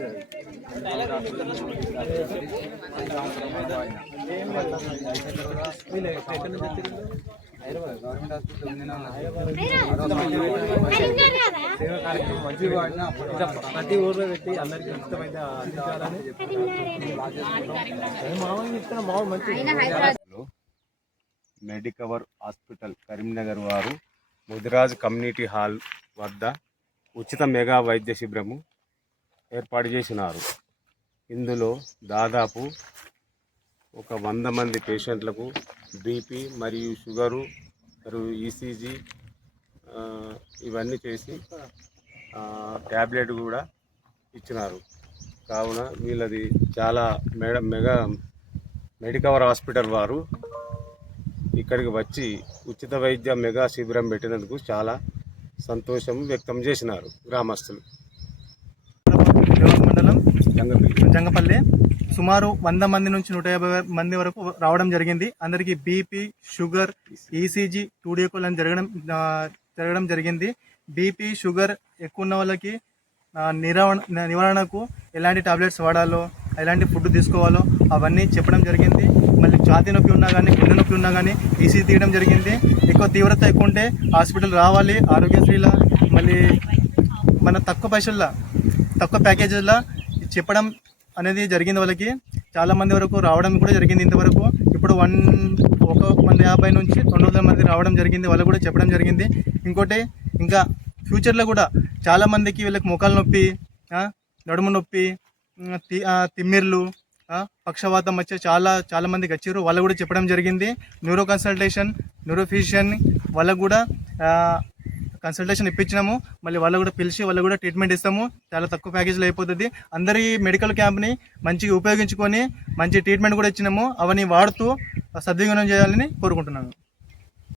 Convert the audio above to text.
నేను చెప్పినాక నువ్వు ప్రతి ఊర్లో పెట్టి అందరికి ఇష్టమైతే అందించాలని మామూలు మంచి మెడికవర్ హాస్పిటల్ కరీంనగర్ వారు ముదిరాజ్ కమ్యూనిటీ హాల్ వద్ద ఉచిత మెగా వైద్య శిబిరము ఏర్పాటు చేసినారు. ఇందులో దాదాపు ఒక వంద మంది పేషెంట్లకు బీపీ మరియు షుగరు మరియు ఈసీజీ ఇవన్నీ చేసి ట్యాబ్లెట్ కూడా ఇచ్చినారు. కావున వీళ్ళది చాలా మెడ మెగా మెడికవర్ హాస్పిటల్ వారు ఇక్కడికి వచ్చి ఉచిత వైద్య మెగా శిబిరం పెట్టినందుకు చాలా సంతోషం వ్యక్తం చేసినారు గ్రామస్తులు. జంగపల్లి. సుమారు వంద మంది నుంచి నూట యాభై మంది వరకు రావడం జరిగింది. అందరికీ బీపీ షుగర్ ఈసీజీ టూడియోకోల్ అని జరగడం జరగడం జరిగింది. బీపీ షుగర్ ఎక్కువ ఉన్న వాళ్ళకి ఆ, నివారణకు ఎలాంటి టాబ్లెట్స్ వాడాలో ఎలాంటి ఫుడ్ తీసుకోవాలో అవన్నీ చెప్పడం జరిగింది. మళ్ళీ ఛాతీ నొప్పి ఉన్నా కానీ గుండె నొప్పి ఉన్నా కానీ ఈసీ తీయడం జరిగింది. ఎక్కువ తీవ్రత ఎక్కువ ఉంటే హాస్పిటల్ రావాలి ఆరోగ్యశ్రీలా మళ్ళీ మన తక్కువ పైసల్లో తక్కువ ప్యాకేజీల్లో చెప్పడం అనేది జరిగింది వాళ్ళకి. చాలామంది వరకు రావడం కూడా జరిగింది ఇంతవరకు. ఇప్పుడు వన్ ఒక వంద యాభై నుంచి రెండు వందల మంది రావడం జరిగింది. వాళ్ళు కూడా చెప్పడం జరిగింది. ఇంకోటి ఇంకా ఫ్యూచర్లో కూడా చాలామందికి వీళ్ళకి మోకాలు నొప్పి నడుము నొప్పి తి- తిమ్మిర్లు పక్షవాతం వచ్చే చాలా చాలామందికి వచ్చారు. వాళ్ళు కూడా చెప్పడం జరిగింది. న్యూరో కన్సల్టేషన్ న్యూరో ఫిజిషియన్ వాళ్ళకు కూడా కన్సల్టేషన్ ఇప్పించినాము. మళ్ళీ వాళ్ళు కూడా పిలిచి వాళ్ళు కూడా ట్రీట్మెంట్ ఇస్తాము. చాలా తక్కువ ప్యాకేజీలో అయిపోతుంది. అందరి మెడికల్ క్యాంప్ని మంచిగా ఉపయోగించుకొని మంచి ట్రీట్మెంట్ కూడా ఇచ్చినాము. అవన్నీ వాడుతూ సద్వినియోగం చేయాలని కోరుకుంటున్నాను.